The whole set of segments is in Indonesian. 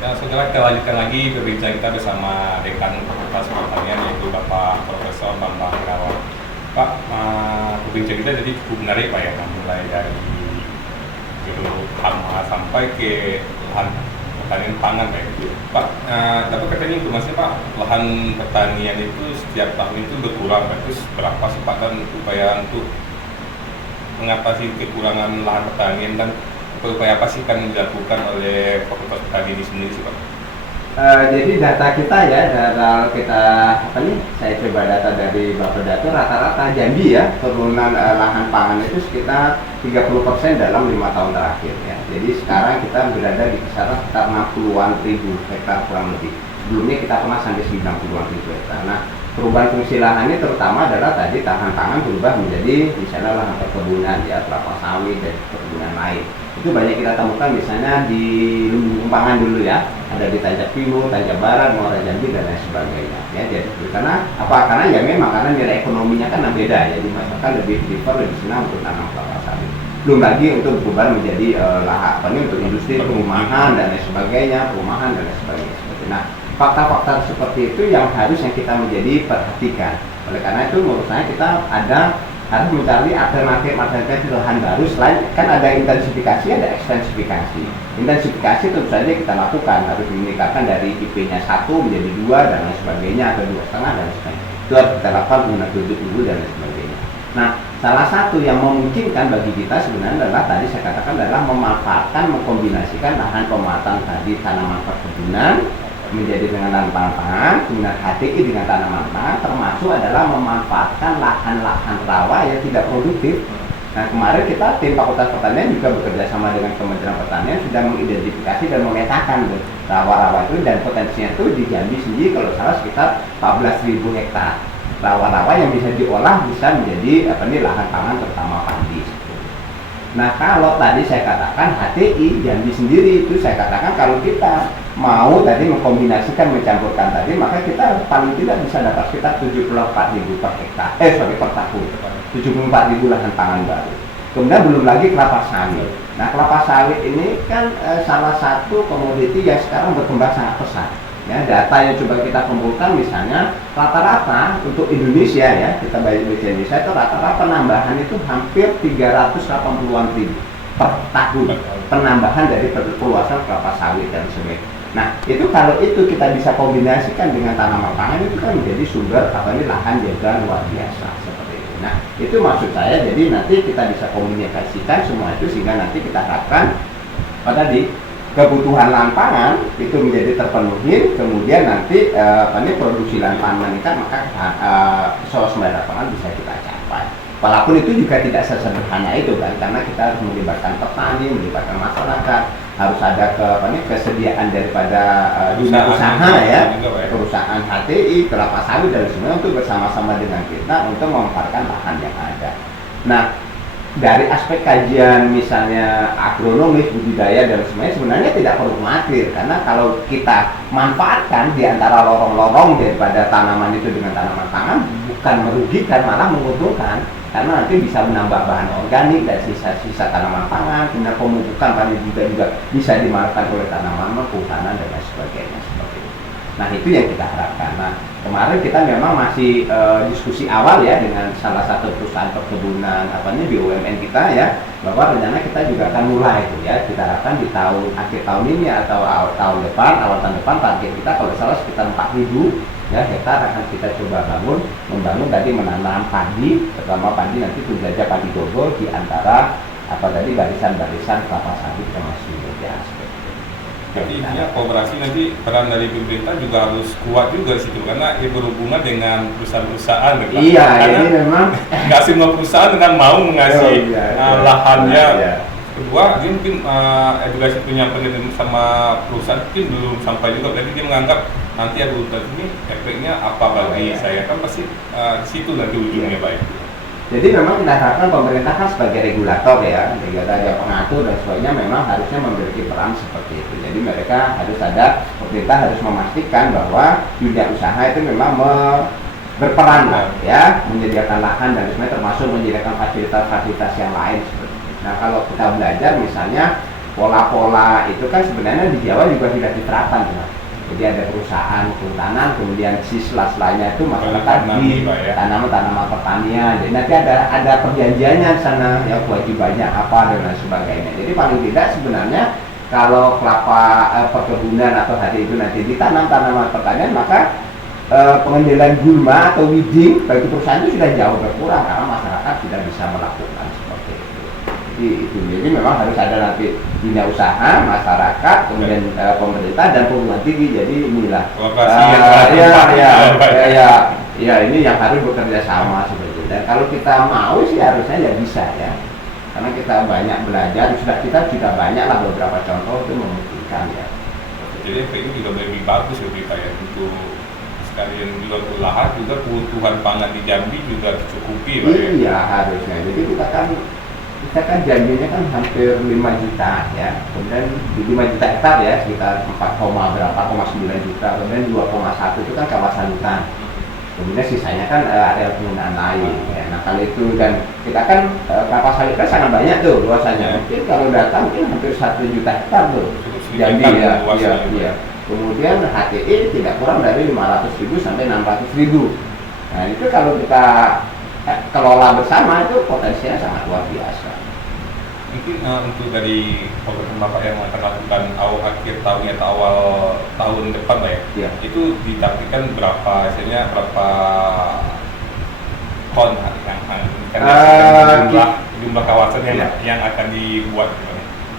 Ya, saudara, kita lanjutkan lagi perbincangan kita bersama Dekan Fakultas Pertanian yaitu Bapak Profesor Bambang Irawan. Pak, perbincangan kita jadi cukup menarik Pak ya, mulai dari judul hama sampai ke lahan pertanian pangan Pak. Pak, dapat katanya informasi Pak, lahan pertanian itu setiap tahun itu berkurang Pak. Terus berapa sih Pak dan upaya untuk mengatasi kekurangan lahan pertanian dan upaya apa sih kan dilakukan oleh Fakultas Pertanian ini sendiri sih Pak? Jadi data kita ya, data kita apa nih? Saya coba data dari Bappedato, rata-rata Jambi ya, turunan lahan pangan itu sekitar 30% dalam 5 tahun terakhir ya. Jadi sekarang kita berada di kisaran sekitar 60-an ribu hektar kurang lebih. Sebelumnya kita pernah sampai 90-an ribu hektar. Nah, perubahan fungsi lahan ini terutama adalah tadi lahan pangan berubah menjadi misalnya lahan perkebunan ya, kelapa sawit dan perkebunan lain. Itu banyak kita temukan misalnya di Lumbung Pangan dulu ya, ada di Tanjak Timur, Tanjak Barat, Muara Jambi dan lain sebagainya ya. Jadi karena apa? Karena ya memang karena nilai ekonominya kan beda, jadi masyarakat lebih prefer, lebih senang untuk tanam kelapa sawit. Belum lagi untuk berubah menjadi lahan apa nih untuk industri perumahan dan lain sebagainya, perumahan dan lain sebagainya. Nah, fakta-fakta seperti itu yang harus kita menjadi perhatikan. Oleh karena itu menurut saya kita harus mencari alternatif lahan baru. Selain kan ada intensifikasi, ada ekstensifikasi. Intensifikasi tentu saja kita lakukan, harus meningkatkan dari IP-nya 1 menjadi 2 dan lain sebagainya, atau 2,5 dan lain sebagainya. Itu harus kita lakukan guna tujuh dulu dan lain sebagainya. Nah, salah satu yang memungkinkan bagi kita sebenarnya adalah tadi saya katakan adalah memanfaatkan, mengkombinasikan lahan pematang tadi tanaman perkebunan menjadi dengan lahan pangan, kemudian HTI dengan tanaman pangan, termasuk adalah memanfaatkan lahan-lahan rawa yang tidak produktif. Nah, kemarin kita tim Fakultas Pertanian juga bekerja sama dengan Kementerian Pertanian sudah mengidentifikasi dan memetakan rawa-rawa itu, dan potensinya itu di Jambi sendiri kalau salah sekitar 14.000 hektar rawa-rawa yang bisa diolah, bisa menjadi lahan pangan terutama padi. Nah, kalau tadi saya katakan HTI Jambi sendiri itu saya katakan kalau kita mau tadi mengkombinasikan, mencampurkan tadi, maka kita paling tidak bisa dapat sekitar 74.000 per hektar, per tahun, 74.000 lahan pangan baru. Kemudian belum lagi kelapa sawit. Nah, kelapa sawit ini kan salah satu komoditi yang sekarang berkembang sangat pesat. Ya, data yang coba kita kumpulkan misalnya rata-rata untuk Indonesia ya, kita baca Indonesia itu rata-rata penambahan itu hampir 380-an ribu per tahun penambahan dari perluasan kelapa sawit dan sebagainya. Nah, itu kalau itu kita bisa kombinasikan dengan tanaman pangan itu kan menjadi sumber lahan jaga luar biasa seperti itu. Nah, itu maksud saya, jadi nanti kita bisa komunikasikan semua itu sehingga nanti kita harapkan tadi kebutuhan lahan pangan itu menjadi terpenuhi, kemudian nanti produksi lahan pangan meningkat, maka swasembada pangan bisa kita capai. Walaupun itu juga tidak sesederhana itu kan, karena kita harus melibatkan petani, melibatkan masyarakat, harus ada kesediaan daripada dunia usaha ya, perusahaan HTI, kelapa sawit dan semuanya untuk bersama-sama dengan kita untuk memanfaatkan lahan yang ada. Nah, dari aspek kajian misalnya agronomis, budidaya dan semuanya sebenarnya tidak perlu khawatir, karena kalau kita manfaatkan di antara lorong-lorong daripada tanaman itu dengan tanaman pangan bukan merugikan, malah menguntungkan, karena nanti bisa menambah bahan organik dan sisa-sisa tanaman pangan, kemudian pemupukan tadi juga bisa dimanfaatkan oleh tanaman kehutanan dan lain sebagainya seperti itu. Nah, itu yang kita harapkan. Nah, kemarin kita memang masih diskusi awal ya dengan salah satu perusahaan perkebunan BUMN kita ya, bahwa rencana kita juga akan mulai itu ya, kita harapkan di akhir tahun ini atau awal tahun depan target kita kalau salah sekitar 4.000 ya hektar akan kita coba membangun tadi menanam padi, terutama padi nanti itu belajar padi gogol di antara barisan-barisan kelapa sawit termasuk ya. Jadi intinya kooperasi nanti peran dari pemerintah juga harus kuat juga di situ, karena berhubungan dengan perusahaan-perusahaan. Iya, karena ini memang nggak semua perusahaan dengan mau mengasih lahannya. Iya. Kedua, dia mungkin edukasi penyampaian sama perusahaan mungkin belum sampai juga, berarti dia menganggap nanti ini efeknya apa bagi saya, kan pasti di situ nanti ujungnya baik. Jadi memang kita harapkan pemerintah kan sebagai regulator ya, regulator pengatur dan sebagainya, memang harusnya memiliki peran seperti itu. Jadi pemerintah harus memastikan bahwa dunia usaha itu memang berperan lah ya, menyediakan lahan dan sebagainya, termasuk menyediakan fasilitas-fasilitas yang lain seperti itu. Nah, kalau kita belajar misalnya pola-pola itu kan sebenarnya di Jawa juga sudah diterapkan tuh, Mas. Jadi ada perusahaan kehutanan, kemudian si sela-selanya itu masyarakat di tanaman pertanian. Jadi nanti ada perjanjiannya di sana, ya kewajibannya apa dan lain sebagainya. Jadi paling tidak sebenarnya kalau kelapa perkebunan atau hari itu nanti ditanam tanaman pertanian, maka pengendalian gulma atau weeding bagi perusahaan itu sudah jauh berkurang karena masyarakat sudah bisa melakukan seperti itu. Jadi memang harus ada nanti dunia usaha, masyarakat, kemudian pemerintah dan perguruan tinggi. Jadi inilah ya ini yang harus bekerja sama seperti itu. Dan kalau kita mau sih harusnya ya bisa ya, karena kita banyak belajar, kita sudah banyak lah beberapa contoh itu memungkinkan ya. Jadi ini juga lebih bagus lebih kayak untuk sekalian juga lahan juga kebutuhan pangan di Jambi juga tercukupi Pak ya. Iya harusnya. Jadi kita kan janjinya kan hampir 5 juta ya, kemudian di 5 juta hektar ya sekitar 4,9 juta, kemudian 2,1 itu kan kawasan hutan, kemudian sisanya kan area penggunaan lain ya. Nah kalau itu dan kita kan kelapa sawit kan sangat banyak tuh luasannya, mungkin kalau datang mungkin hampir 1 juta hektar tuh Jambi ya, iya. Kemudian HTI tidak kurang dari 500.000 sampai 600.000. Nah itu kalau kita kelola bersama itu potensinya sangat luar biasa. Mungkin untuk dari program Bapak yang akan lakukan akhir tahun atau awal tahun depan Pak ya, itu ditaktikan berapa ton jumlah kawasan yang akan dibuat.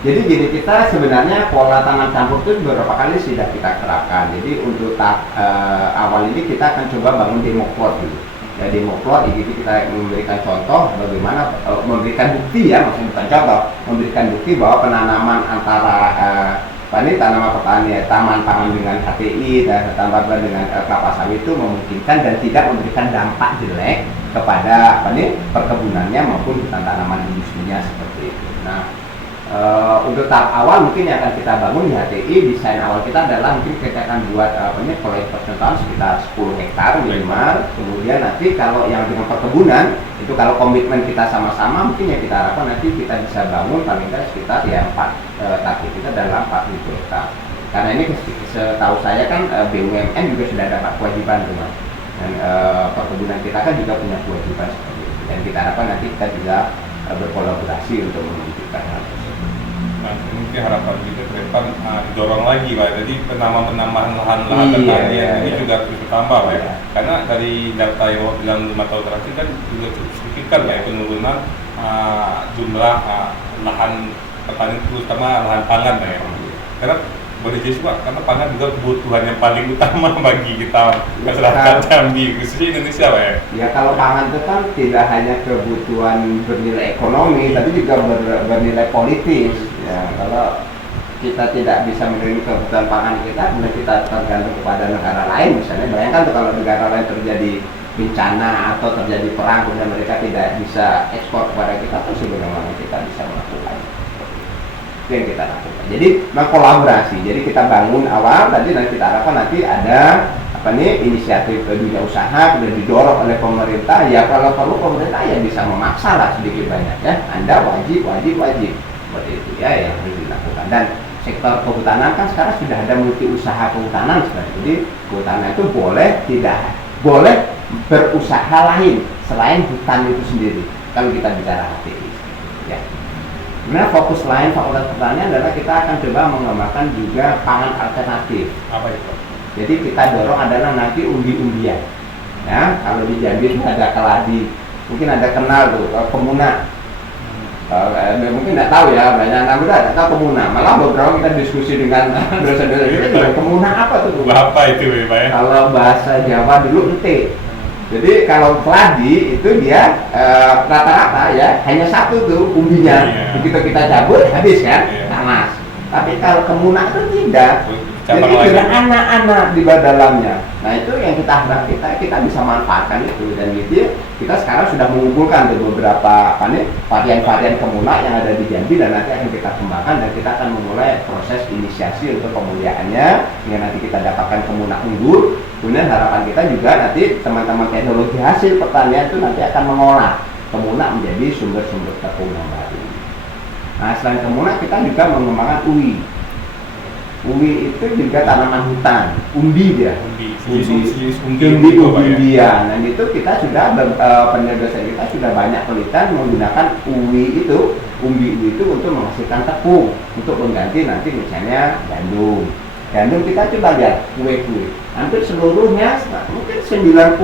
Jadi gini, kita sebenarnya pola tanam campur itu beberapa kali sudah kita terapkan. Jadi untuk awal ini kita akan coba bangun demo plot dulu. Ya demo plot, jadi kita memberikan contoh bagaimana memberikan bukti ya, maksudnya bukan contoh, memberikan bukti bahwa penanaman antara tanaman pertanian, taman pangan dengan HTI dan tambah dengan kelapa sawit itu memungkinkan dan tidak memberikan dampak jelek kepada perkebunannya maupun hutan tanaman industrinya seperti itu. Nah, untuk tahap awal mungkin yang akan kita bangun di HTI, desain awal kita adalah mungkin kita akan buat proyek percontohan sekitar 10 hektar minimal. Kemudian nanti kalau yang dengan perkebunan itu kalau komitmen kita sama-sama mungkin ya kita harapkan nanti kita bisa bangun paling tidak sekitar ya 4 target kita adalah 4.000 hektar. Karena ini setahu saya kan BUMN juga sudah dapat kewajiban tuh Mas. Dan perkebunan kita kan juga punya kewajiban seperti itu. Dan kita harapkan nanti kita bisa berkolaborasi untuk mewujudkan hal tersebut. Nah, ini harapan kita ke depan didorong lagi Pak. Jadi penambahan lahan pertanian ini juga terus bertambah Pak ya. Karena dari data yang dalam 5 tahun terakhir kan juga cukup signifikan ya penurunan jumlah lahan pertanian terutama lahan pangan Pak ya. Karena berjelas Pak, karena pangan juga kebutuhan yang paling utama bagi kita masyarakat Jambi, khususnya Indonesia Pak ya. Ya kalau pangan itu kan tidak hanya kebutuhan bernilai ekonomi, tapi juga bernilai politis. Ya, kalau kita tidak bisa memenuhi kebutuhan pangan kita, kemudian kita tergantung kepada negara lain, misalnya bayangkan tuh kalau negara lain terjadi bencana atau terjadi perang, kemudian mereka tidak bisa ekspor kepada kita, terus bagaimana kita bisa melakukan itu yang kita lakukan. Jadi kolaborasi. Jadi kita bangun awal tadi dan kita harapkan nanti ada inisiatif dunia usaha kemudian didorong oleh pemerintah. Ya kalau perlu pemerintah ya bisa memaksa lah sedikit banyak ya. Anda wajib seperti itu ya yang harus dilakukan. Dan sektor kehutanan kan sekarang sudah ada multi usaha kehutanan seperti itu. Jadi kehutanan itu boleh berusaha lain selain hutan itu sendiri. Kalau kita bicara HTI ya. Sebenarnya fokus lain Fakultas Pertanian adalah kita akan coba mengembangkan juga pangan alternatif. Apa itu? Jadi kita dorong adalah nanti umbi-umbian. Ya, kalau di Jambi ada keladi, mungkin ada kenal tuh Kemuna. Mungkin tidak tahu ya, banyak anak muda tidak tahu Kemuna. Malah beberapa kita diskusi dengan dosen-dosen itu Kemuna apa tuh? Apa itu Pak ya? Kalau bahasa Jawa dulu ente. Jadi kalau keladi itu dia rata-rata ya hanya satu tuh umbinya. Begitu kita cabut habis kan, panas. Tapi kalau Kemuna itu tidak. Jadi ada anak-anak di dalamnya. Nah itu yang kita harap kita bisa manfaatkan itu dan gitu. Kita sekarang sudah mengumpulkan tuh beberapa varian-varian Kemuna yang ada di Jambi dan nanti akan kita kembangkan dan kita akan memulai proses inisiasi untuk pemuliaannya sehingga nanti kita dapatkan Kemuna unggul. Kemudian harapan kita juga nanti teman-teman teknologi hasil pertanian itu nanti akan mengolah Kemuna menjadi sumber-sumber tepung yang baru. Nah, selain kemunak kita juga mengembangkan uwi. Uwi itu juga tanaman hutan, umbi dia. Sejenis Umbi gitu, Pak, ya? umbian. Dan itu kita sudah penelitian kita sudah banyak penelitian menggunakan uwi itu, umbi itu untuk menghasilkan tepung untuk mengganti nanti misalnya gandum. Gandum kita coba lihat kue-kue, hampir seluruhnya mungkin 90%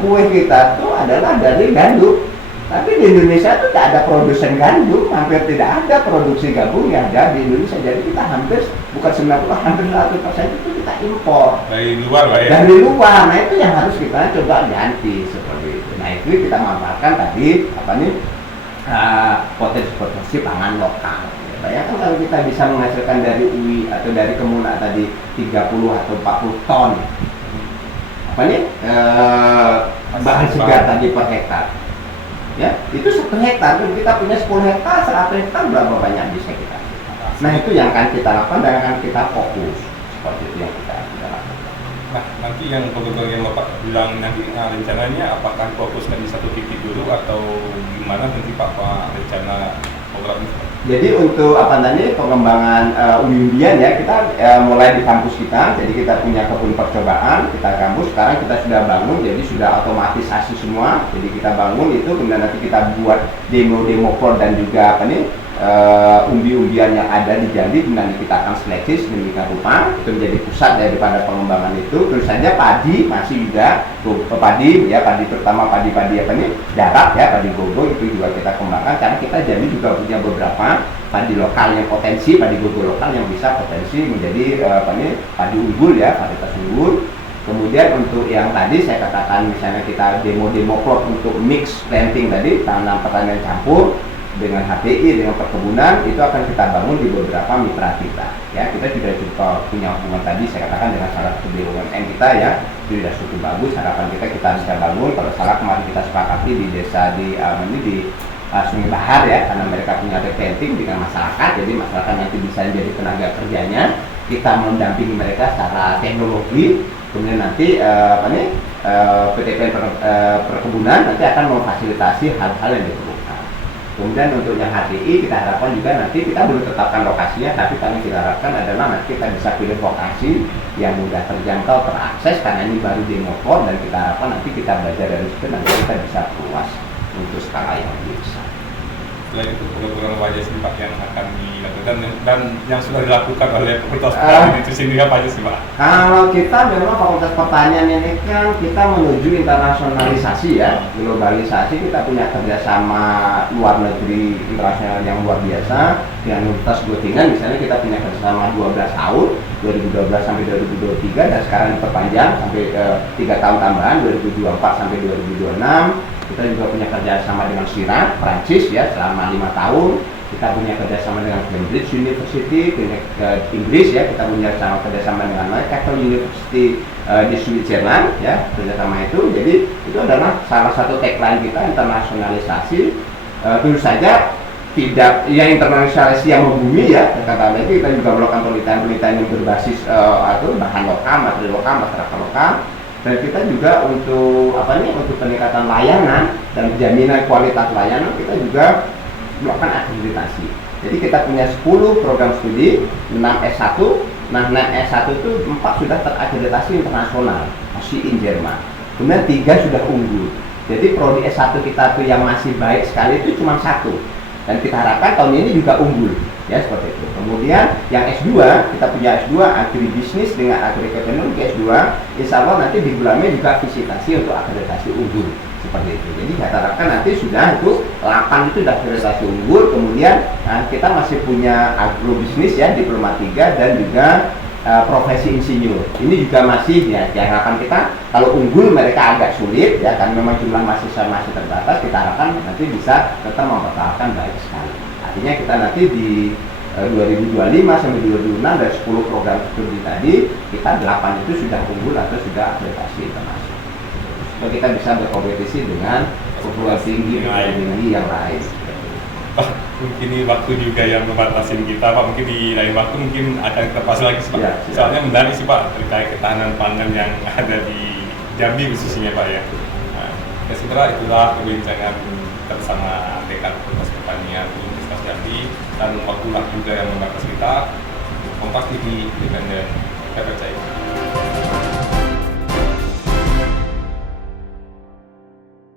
kue kita tuh adalah dari gandum. Tapi di Indonesia itu tidak ada produsen gandum, hampir tidak ada produksi gabung yang ada di Indonesia. Jadi kita hampir, bukan 90, hampir 100% itu kita impor. Dari luar, Pak, ya? Dari luar, nah itu yang harus kita coba ganti seperti itu. Nah itu kita manfaatkan tadi, potensi pangan lokal. Bayangkan kalau kita bisa menghasilkan dari uwi atau dari kemunak tadi 30 atau 40 ton. Bahan segar tadi per hektar. Ya, itu 1 hektar, kita punya 10 hektar, 100 hektar berapa banyak bisa kita. Nah itu yang akan kita lakukan dan akan kita fokus seperti itu yang kita lakukan. Nah nanti yang program yang Bapak bilang nanti rencananya apakah fokuskan di satu titik dulu atau gimana nanti Pak rencana program itu? Jadi untuk pengembangan umbi-umbian ya kita mulai di kampus kita, jadi kita punya kebun percobaan, kita kampus sekarang kita sudah bangun, jadi sudah otomatisasi semua, jadi kita bangun itu kemudian nanti kita buat demo-demo pro dan juga umbi-umbian yang ada di Jambi, kemudian kita akan seleksi sedemikian rupa itu menjadi pusat daripada pengembangan itu. Terus saja padi masih juga padi terutama padi darat ya, padi gogo itu juga kita kembangkan karena kita Jambi juga punya beberapa padi lokal yang potensi, padi gogo lokal yang bisa potensi menjadi padi unggul ya, varietas unggul. Kemudian untuk yang tadi saya katakan misalnya kita demo-demo plot untuk mix planting tadi, tanam pertanian campur dengan HTI, dengan perkebunan, itu akan kita bangun di beberapa mitra kita ya. Kita sudah juga punya hubungan tadi saya katakan dengan salah satu BUMN kita ya, itu sudah cukup bagus. Harapan kita bisa bangun, kalau salah kemarin kita sepakati di desa di Sungai Bahar ya, karena mereka punya repenting dengan masyarakat, jadi masyarakat nanti bisa jadi tenaga kerjanya, kita mendampingi mereka secara teknologi, kemudian nanti PTPN perkebunan nanti akan memfasilitasi hal-hal yang diperlukan. Kemudian untuk yang HTI kita harapkan juga nanti kita belum tetapkan lokasinya, tapi kami kita harapkan adalah nanti kita bisa pilih lokasi yang mudah terjangkau, terakses, karena ini baru demo plot dan kita harapkan nanti kita belajar dari situ, nanti kita bisa luas untuk skala yang lebih besar. Selain itu program wajah sih Pak yang akan dilakukan dan yang sudah dilakukan oleh Fakultas Pertanian itu sendiri apa aja sih Pak? Kalau kita memang Fakultas Pertanian ini kan kita menuju internasionalisasi ya, globalisasi, kita punya kerjasama luar negeri internasional yang luar biasa dengan Universitas Göttingen misalnya kita punya kerjasama 12 tahun 2012 sampai 2023 dan sekarang diperpanjang sampai 3 tahun tambahan 2024 sampai 2026. Kita juga punya kerjasama dengan Sira, Prancis ya selama 5 tahun. Kita punya kerjasama dengan Cambridge University, Inggris ya. Kita punya kerjasama dengan Capital University di Switzerland ya, kerjasama itu. Jadi itu adalah salah satu tagline kita, internasionalisasi. Tentu saja tidak yang internasionalisasi yang membumi ya. Kata lagi kita juga melakukan penelitian-penelitian yang berbasis bahan lokal, materi lokal, masyarakat lokal. Dan kita juga untuk untuk peningkatan layanan dan jaminan kualitas layanan kita juga melakukan akreditasi. Jadi kita punya 10 program studi, 6 S1. Nah, 6 S1 itu 4 sudah terakreditasi internasional, masih in Jerman. Kemudian 3 sudah unggul. Jadi prodi S1 kita tuh yang masih baik sekali itu cuma 1. Dan kita harapkan tahun ini juga unggul. Ya seperti itu. Kemudian yang S2, kita punya S2 agribisnis dengan agrikekonomi S2, insya Allah nanti di bulannya juga visitasi untuk akreditasi unggul seperti itu. Jadi saya harapkan nanti sudah itu 8 itu sudah akreditasi unggul. Kemudian kita masih punya agrobisnis ya, diploma 3 dan juga profesi insinyur. Ini juga masih ya, harapan kita kalau unggul mereka agak sulit ya, kan memang jumlah mahasiswa masih terbatas. Kita harapkan nanti bisa tetap mempertahankan baik sekali. Artinya kita nanti di 2025 sampai 2026 dari 10 program studi tadi, kita 8 itu sudah unggul atau sudah akreditasi internasional. Supaya kita bisa berkompetisi dengan perguruan tinggi yang lain. Pak, mungkin ini waktu juga yang membatasi kita Pak, mungkin di lain waktu mungkin akan kita bahas lagi Pak. Ya, soalnya menarik sih Pak terkait ketahanan pangan yang ada di Jambi khususnya Pak ya. Nah, sementara itulah perbincangan bersama Dekan Fakultas Pertanian Universitas dan waktu juga yang membatasi kita. Kompas TV independen.